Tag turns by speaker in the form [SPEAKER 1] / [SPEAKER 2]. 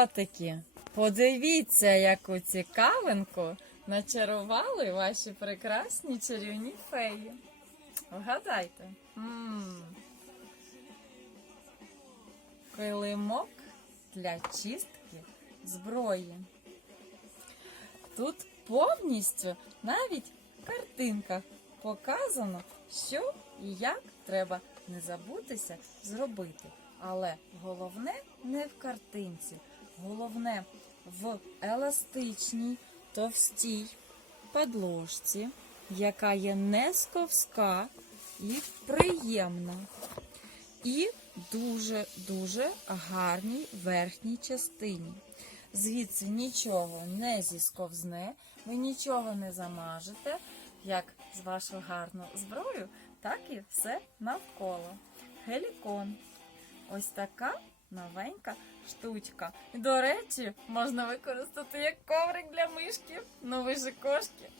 [SPEAKER 1] котики, подивіться, яку цікавинку начарували ваші прекрасні чарівні феї. Вгадайте. м Килимок для чистки зброї. Тут повністю навіть в картинках показано, що і як треба не забутися зробити. Але головне не в картинці, головне в еластичній, товстій подложці, яка є не сковська і приємна. І дуже-дуже гарній верхній частині. Звідси нічого не зісковзне, ви нічого не замажете, як з вашу гарну зброю, так і все навколо. Гелікон. Ось така новенька штучка. До речі, можна використати як коврик для мишки. Ну ви ж кошки.